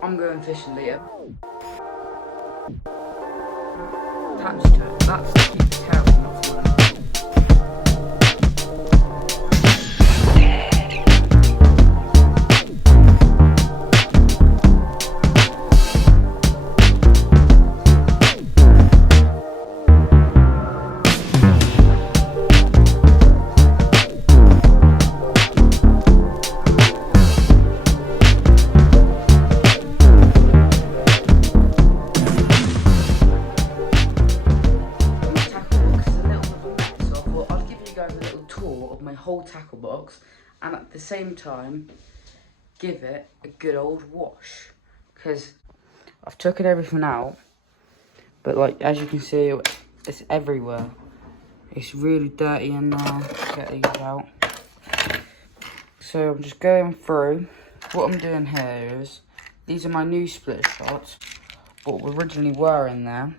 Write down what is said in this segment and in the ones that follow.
I'm going fishing later. Attached to it. That's to keep the tail from not falling off. Of my whole tackle box, and at the same time give it a good old wash, because I've taken everything out, but like as you can see, it's everywhere. It's really dirty in there. Get these out. So I'm just going through. What I'm doing here is, these are my new split shots, what originally were in there,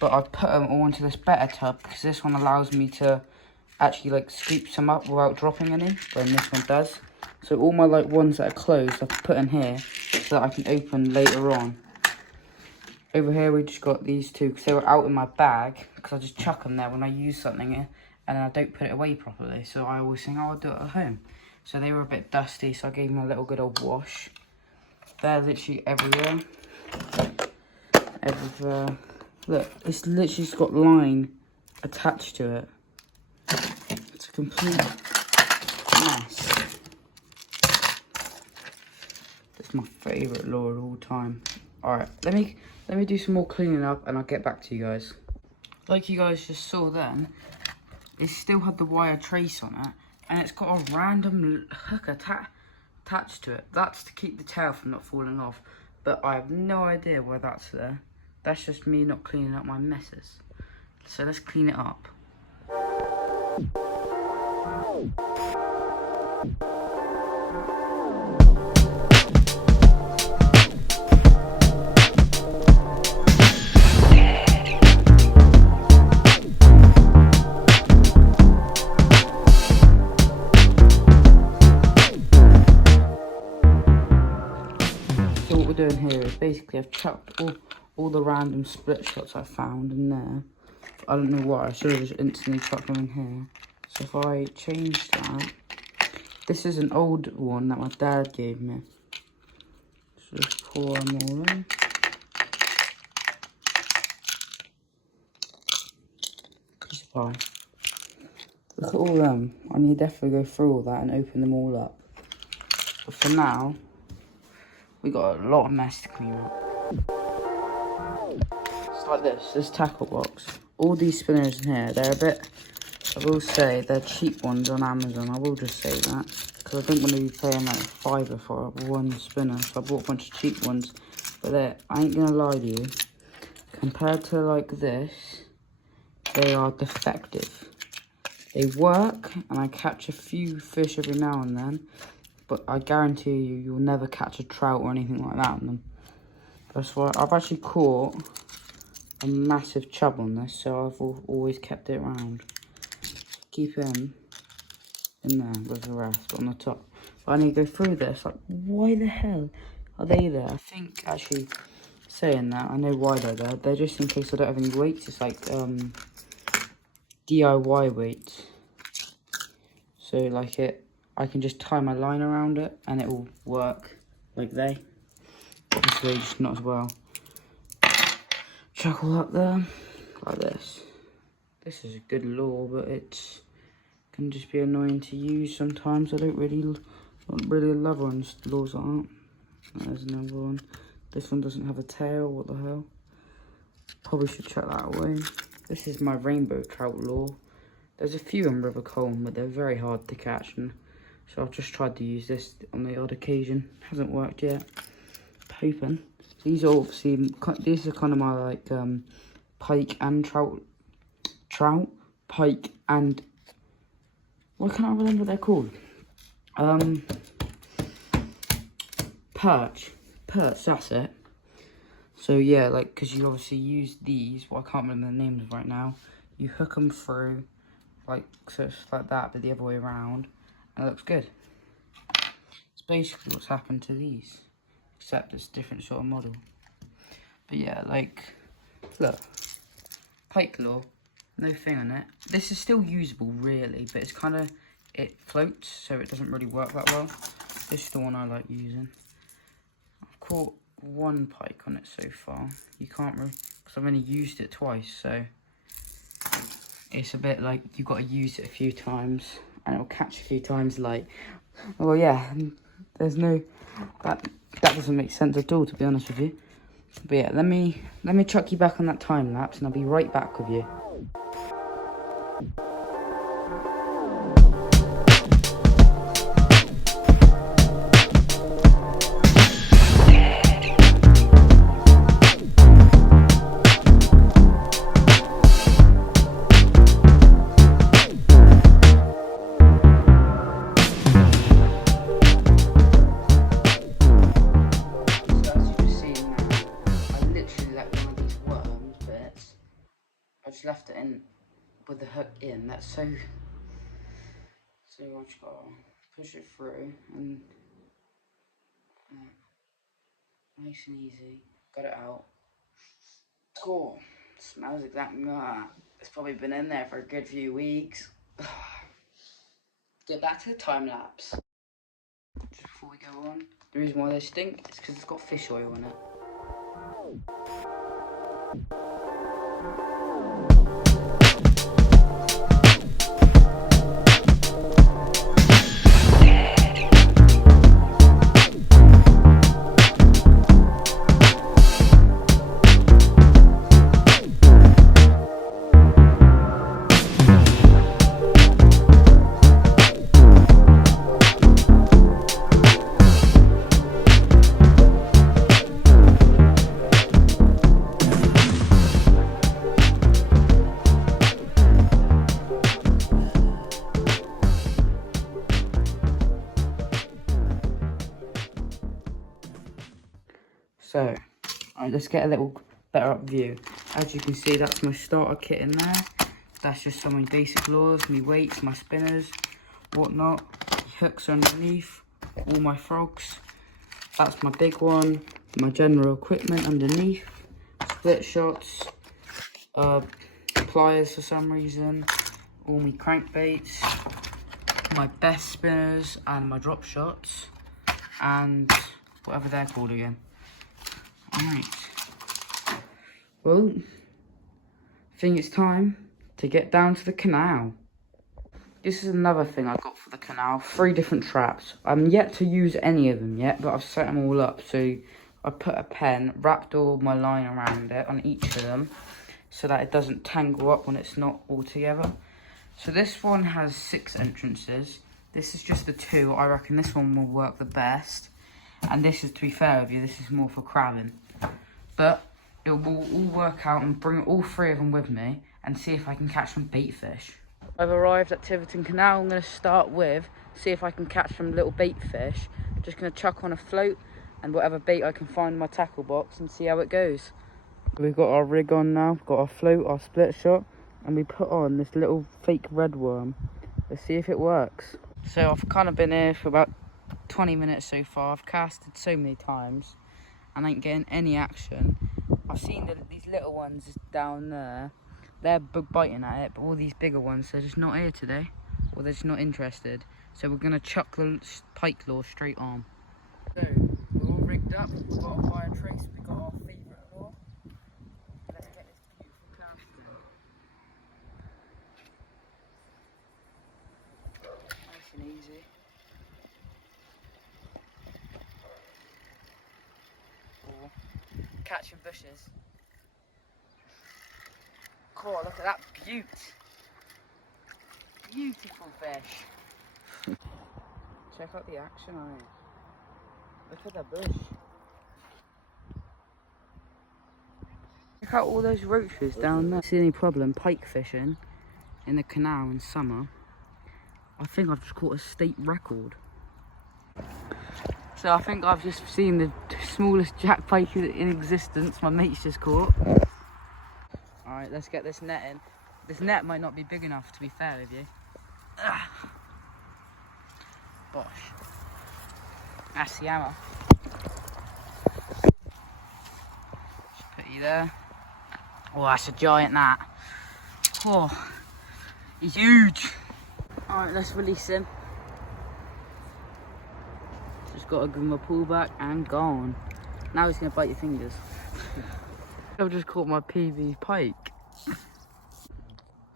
but I've put them all into this better tub because this one allows me to actually like scoop some up without dropping any, when this one does. So all my like ones that are closed I've put in here so that I can open later on. Over here we just got these two because they were out in my bag, because I just chuck them there when I use something and then I don't put it away properly. So I always think, oh, I'll do it at home. So they were a bit dusty, so I gave them a little good old wash. They're literally everywhere. Everywhere. Look, it's literally just got line attached to it. It's a complete mess. It's my favourite lure of all time. Alright, let me do some more cleaning up and I'll get back to you guys. Like you guys just saw then, it still had the wire trace on it, and it's got a random hook attached to it. That's to keep the tail from not falling off, but I have no idea why that's there. That's just me not cleaning up my messes. So let's clean it up. So what we're doing here is basically I've chucked all the random split shots I found in there. I don't know why, I should have just instantly chucked them in here. So if I change that, this is an old one that my dad gave me. So just pour them all in. Look at all them. I need to definitely go through all that and open them all up. But for now, we got a lot of mess to clean up. It's like this tackle box. All these spinners in here, they're a bit, I will say, they're cheap ones on Amazon. I will just say that, because I don't want to be paying like £5 for one spinner. So I bought a bunch of cheap ones. But I ain't gonna lie to you, compared to like this, they are defective. They work, and I catch a few fish every now and then, but I guarantee you, you'll never catch a trout or anything like that on them. That's why I've actually caught a massive chub on this, so I've always kept it around. Keep him in there with the rest on the top. But I need to go through this, like, why the hell are they there? I think, actually, saying that, I know why they're there. They're just in case I don't have any weights. It's like DIY weights. So like I can just tie my line around it and it will work like they. Obviously just not as well. Chuckle up there like this. This is a good lure, but it can just be annoying to use sometimes. I don't really love on lures like that. There's another one. This one doesn't have a tail. What the hell? Probably should chuck that away. This is my rainbow trout lure. There's a few in River Colne, but they're very hard to catch, and so I've just tried to use this on the odd occasion. Hasn't worked yet. Hoping. These are obviously, these are kind of my like pike and trout, pike and, why can't I remember what they're called? Perch, that's it. So yeah, like, because you obviously use these, well, I can't remember the names right now. You hook them through, like, so it's like that, but the other way around, and it looks good. It's basically what's happened to these. except it's a different sort of model. But yeah, like, look, pike lure, no thing on it. This is still usable really, but it's kind of, it floats, so it doesn't really work that well. This is the one I like using. I've caught one pike on it so far. You can't really, because I've only used it twice, so it's a bit like you've got to use it a few times and it'll catch a few times. Like, well, yeah, there's no, that doesn't make sense at all, to be honest with you. But yeah, let me chuck you back on that time lapse and I'll be right back with you. I just left it in with the hook in. That's so you just gotta push it through and nice and easy. Got it out. Cool. Smells exactly like that. It's probably been in there for a good few weeks. Get back to the time lapse. Just before we go on, the reason why they stink is because it's got fish oil in it. So, alright, let's get a little better up view. As you can see, that's my starter kit in there. That's just some of my basic lures, my weights, my spinners, whatnot. Hooks underneath, all my frogs. That's my big one, my general equipment underneath, split shots, pliers for some reason, all my crankbaits, my best spinners and my drop shots, and whatever they're called again. Alright, well, I think it's time to get down to the canal. This is another thing I got for the canal, 3 different traps. I'm yet to use any of them yet, but I've set them all up. So I put a pen, wrapped all my line around it on each of them, so that it doesn't tangle up when it's not all together. So this one has 6 entrances. This is just the 2. I reckon this one will work the best. And this is, to be fair with you, this is more for crabbing. But it will all work out and bring all 3 of them with me and see if I can catch some bait fish. I've arrived at Tiverton Canal. I'm going to start with, see if I can catch some little bait fish. I'm just going to chuck on a float and whatever bait I can find in my tackle box and see how it goes. We've got our rig on now, we've got our float, our split shot, and we put on this little fake red worm. Let's see if it works. So I've kind of been here for about 20 minutes so far. I've casted so many times and ain't getting any action. I've seen these little ones down there. They're biting at it, but all these bigger ones, they're just not here today. Or they're just not interested. So we're going to chuck the pike lure straight on. So, we're all rigged up. We've got our fire trace, we've got our favourite lure. Let's get this beautiful cast in. Nice and easy. Or catching bushes. Cool, look at that beaut. Beautiful fish. Check out the action on it. Look at that bush. Check out all those roaches down there. See any problem pike fishing in the canal in summer? I think I've just caught a state record. So I think I've just seen the smallest jack pike in existence my mate's just caught. Alright, let's get this net in. This net might not be big enough, to be fair with you. Ugh. Bosh. That's the hammer. See there? Oh, that's a giant that. Oh, he's huge. Alright, let's release him. Just got to give him a pull back and gone. Now he's going to bite your fingers. I've just caught my PB pike.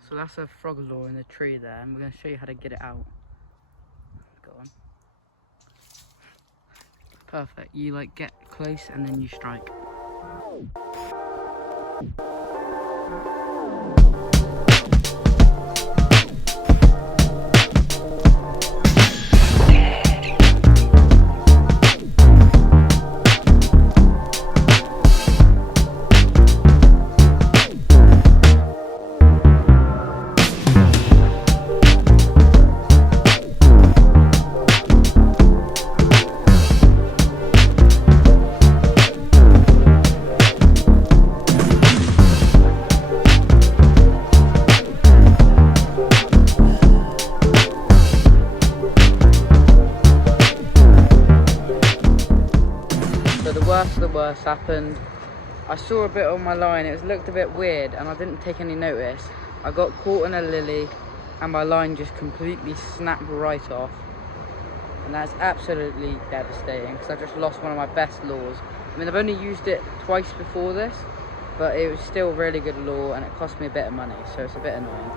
So that's a frog lure in the tree there, and we're going to show you how to get it out. Go on. Perfect. You like get close and then you strike. The worst happened. I saw a bit on my line, it looked a bit weird and I didn't take any notice. I got caught in a lily and my line just completely snapped right off, and that's absolutely devastating because I just lost one of my best lures. I mean, I've only used it twice before this, but it was still a really good lure and it cost me a bit of money, so it's a bit annoying.